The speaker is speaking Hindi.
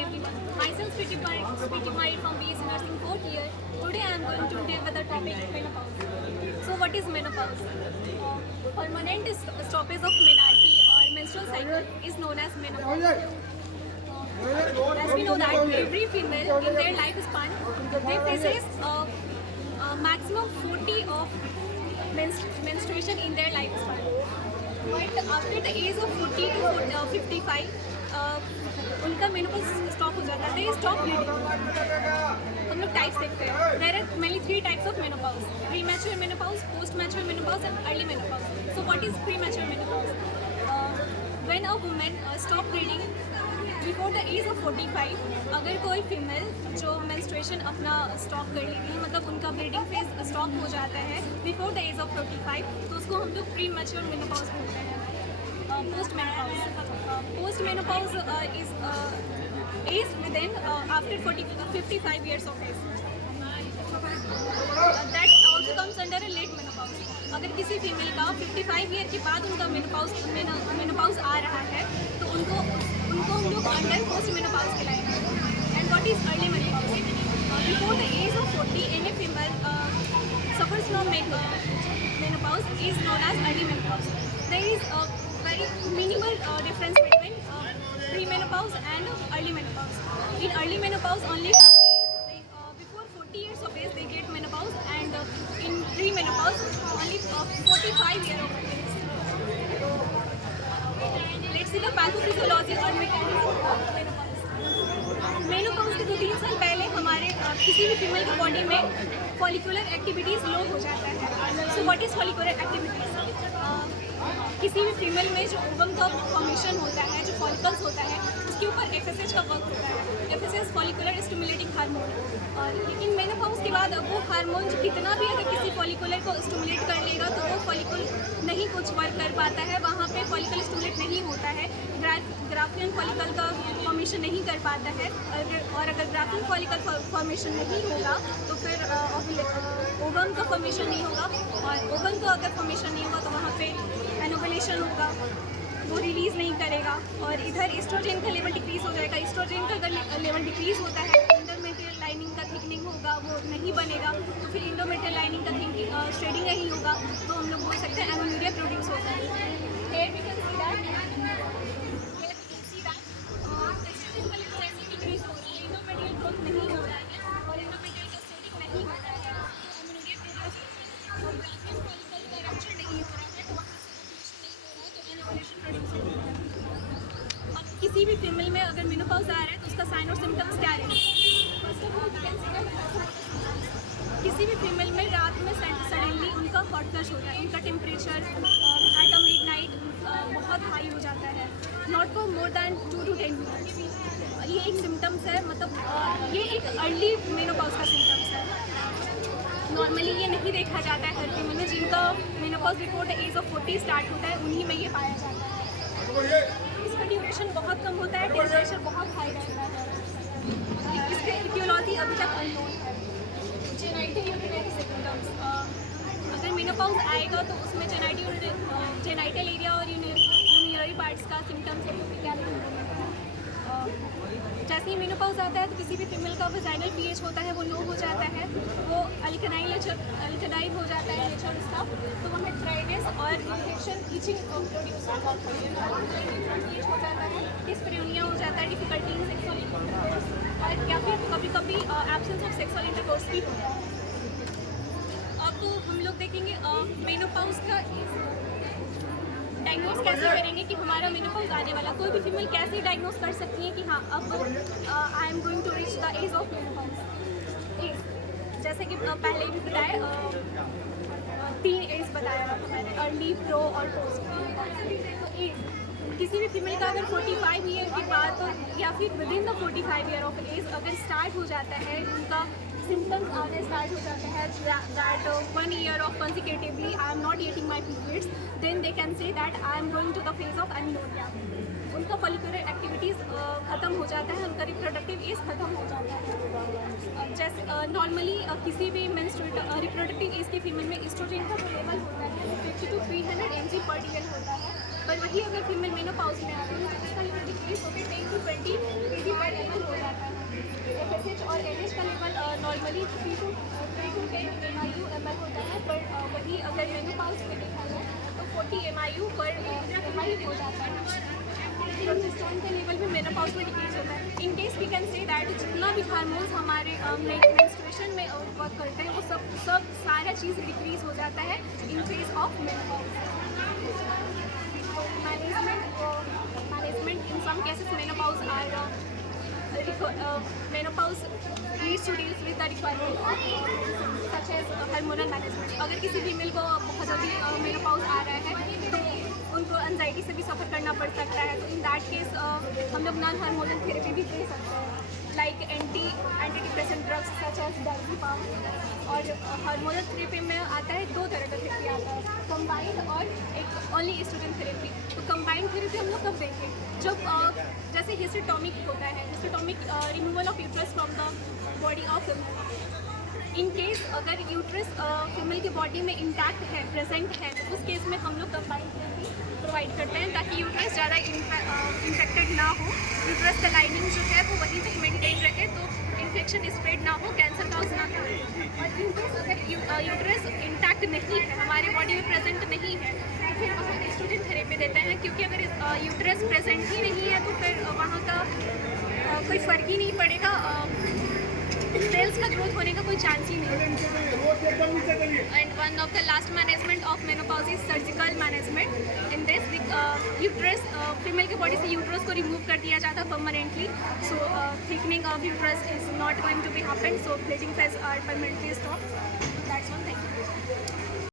everyone. Myself Switi Mari from BSc Nursing 4th year. Today I am going to deal with the topic menopause. So what is menopause? Permanent stoppage of menarche or menstrual cycle is known as menopause. As we know that every female in their lifespan they faces maximum 40 of menstruation in their lifespan. But after the age of 40 to 55 उनका मेनोपॉज स्टॉप हो जाता है, स्टॉप ब्लीडिंग। हम लोग टाइप्स देखते हैं। There are mainly 3 types of menopause: premature menopause, postmature menopause and early menopause. So what is premature menopause? When a woman stop bleeding before the age of 45, अगर कोई फीमेल जो मेंस्ट्रुएशन अपना स्टॉप कर लेती है, मतलब उनका ब्लीडिंग फेज स्टॉप हो जाता है बिफोर द एज ऑफ 45, तो उसको हम लोग प्री मैच्योर मेनोपॉज बोलते हैं। Post menopause is within after 55 years of age. That also comes under a late menopause. अगर किसी फीमेल का 55 ईयर के बाद उनका मेनोपॉज आ रहा है तो उनको हम लोग अंडर पोस्ट मेनोपॉज कहलाएंगे। And what is early menopause? Before the age of 40 any female suffers from menopause is known as early menopause. There is a very minimal difference between pre-menopause and early menopause. In early menopause, only before 40 years of age they get menopause, and in pre-menopause only 45 years of age. Let's see the pathophysiology or mechanism of menopause. Menopause के 2-3 साल पहले हमारे किसी भी फीमेल की बॉडी में फॉलिकुलर एक्टिविटीज़ लो हो जाता है। So what is follicular activities? किसी भी फीमेल में जो ओवम का फॉर्मेशन होता है, जो फॉलिकल्स होता है, उसके ऊपर FSH का वर्क होता है। FSH follicular stimulating hormone. लेकिन मेनोपॉज के बाद वो हार्मोन कितना भी अगर किसी फॉलिकुलर को स्टिमुलेट कर लेगा तो वो फॉलिकुल नहीं कुछ वर्क कर पाता है, वहाँ पे फॉलिकल स्टिमुलेट नहीं होता है, ग्राफियन फॉलिकल का फॉर्मेशन नहीं कर पाता है। और अगर ग्राफियन फॉलिकल फॉर्मेशन नहीं होगा तो फिर ओवम का फॉर्मेशन नहीं होगा, और ओवम का अगर फॉर्मेशन नहीं होगा तो वहाँ पे एनोवुलेशन होगा, वो रिलीज़ नहीं करेगा, और इधर एस्ट्रोजन का लेवल डिक्रीज़ हो जाएगा। एस्ट्रोजन का अगर लेवल डिक्रीज़ होता है, इंडोमेट्रियल लाइनिंग का थिकनिंग होगा, वो नहीं बनेगा, तो फिर इंडोमेट्रियल लाइनिंग का शेडिंग नहीं होगा, तो हम लोग बोल सकते हैं एमेन्यूरिया प्रोड्यूस होता है। Here we can see that estrogen का लेवल ऐसे डिक्रीज़ हो रहा है, इंडोमेट्रियल ग्रोथ नहीं हो रहा है, और इंडोमेट्रियल का शेडिंग नहीं हो रहा है, तो एमेन्यूरिया प्रोड्यूस होता है। और ग्राफियन फॉलिकल का रप्चर नहीं हो रहा है, तो वहाँ से एनोवुलेशन प्रोड्यूस होता है। अब किसी भी फीमेल में अगर मेनोपॉज आ रहा है तो उसका साइन और सिम्टम्स क्या रहेंगे? फर्स्ट ऑफ ऑल किसी भी फीमेल में रात में सडनली उनका हॉट फ्लश होता है, उनका टेम्परेचर एट अ मिडनाइट बहुत हाई हो जाता है, not for more than 2 to 10 minutes. ये एक सिम्टम्स है, मतलब ये एक अर्ली मेनोपॉज का सिम्टम्स है। नॉर्मली ये नहीं देखा जाता है हर फीमेल में। जिनका menopause before the age of 40 start होता है उन्हीं में ये पाया जाता है। इसका ड्यूरेशन बहुत कम होता है, टेम्परेचर बहुत हाई रहता है। इसका इटियोलॉजी अभी तक अननोन है। जेनाइटल यूरिनरी सिम्टम्स, अगर मेनोपॉज आएगा तो उसमें जेनाइटल एरिया और यूरिनरी पार्ट्स का सिम्टम्स क्या है। जैसे ही मेनोपॉज आता है तो किसी भी फीमेल का वेजाइनल pH होता है वो लो हो जाता है, वो अल्कनाइल हो जाता है नेचर उसका, तो वहाँ ड्राइनेस और इन्फेक्शन, ईचिंग प्रोड्यूस होता है, pH हो जाता है, डिस्पेरियोनिया हो जाता है, डिफिकल्टी इन सेक्सुअल इंटरकोर्स, और या फिर कभी एब्सेंस ऑफ सेक्सुअल इंटरकोर्स भी होता है। अब हम लोग देखेंगे मेनोपॉज का डायग्नोज कैसे करेंगे कि हमारा मेनोपॉज आने वाला। कोई भी फीमेल कैसे डायग्नोज कर सकती है कि हाँ अब I am going to reach the age of menopause. As जैसे कि पहले भी बताया, 3 एज बताया था मैंने, अर्ली, प्रो और पोस्ट। तो एज किसी भी फीमेल का अगर 45 ईयर के बाद या फिर within the 45 year of age अगर स्टार्ट हो जाता है, उनका सिम्टम्स आने स्टार्ट हो जाते हैं that 1 year of consecutively I am not getting my periods, then they can say that I am going to the phase of amenorrhea. उनका फॉलिकुलर एक्टिविटीज़ ख़त्म हो जाता है, उनका रिप्रोडक्टिव एज ख़त्म हो जाता है। जैसे नॉर्मली किसी भी रिप्रोडक्टिव एज की फीमेल में एस्ट्रोजन का जो लेवल होता है 50 to 300 mg/dl होता है, पर वही अगर फीमेल मेनोपॉज में आती है तो उसका लेवल डिक्रीज होकर 10 to 20 mg/dl हो हार्मोन्स को डिक्रीज होता है। In case we can say that जितना भी हार्मोन्स हमारे मेंस्ट्रुएशन में वर्क करते हैं वो सब सारा चीज़ डिक्रीज हो जाता है in case of menopause. Management in some cases menopause needs to deal with the requirement of such as hormonal management। अगर किसी फीमेल को बहुत जल्दी मेनोपॉज आ रहा है तो उनको एंजाइटी से भी सफ़र करना पड़ सकता है। तो इन दैट केस हम लोग नॉन हार्मोनल थेरेपी भी दे सकते हैं, like anti depressant drugs such as diazepam. और हार्मोनल थेरेपी में आता है दो तरह का थेरेपी आता है, कंबाइंड और एक ओनली एस्ट्रोजन थेरेपी। तो कंबाइंड थेरेपी हम लोग कब देंगे? जब जैसे हिस्टेरेक्टोमी होता है, hysterectomic removal of uterus from the body of in case अगर यूट्रस फीमेल की बॉडी में इंटैक्ट है, प्रेजेंट है, तो उस केस में हम लोग कंबाइंड थेरेपी प्रोवाइड करते हैं ताकि यूट्रस ज़्यादा इन्फेक्टेड ना हो, यूट्रस का लाइनिंग जो है वो वहीं तक मेंटेन रहे, तो इन्फेक्शन स्प्रेड ना हो, कैंसर कॉज ना हो। और इन केस अगर यूट्रस इंटैक्ट नहीं है, हमारे बॉडी में प्रेजेंट नहीं है, तो फिर हम एस्ट्रोजन थेरेपी देते हैं, क्योंकि अगर यूट्रस प्रेजेंट ही नहीं है तो फिर वहाँ का कोई फ़र्क ही नहीं पड़ेगा, सेल्स का ग्रोथ होने का कोई चांस ही नहीं है। And one of the last management of menopause is surgical management. In this uterus female की बॉडी से यूट्रस को रिमूव कर दिया जाता है permanently, so thickening of uterus is not going to be happen, so bleeding phase are permanently stop. That's one. Thank you.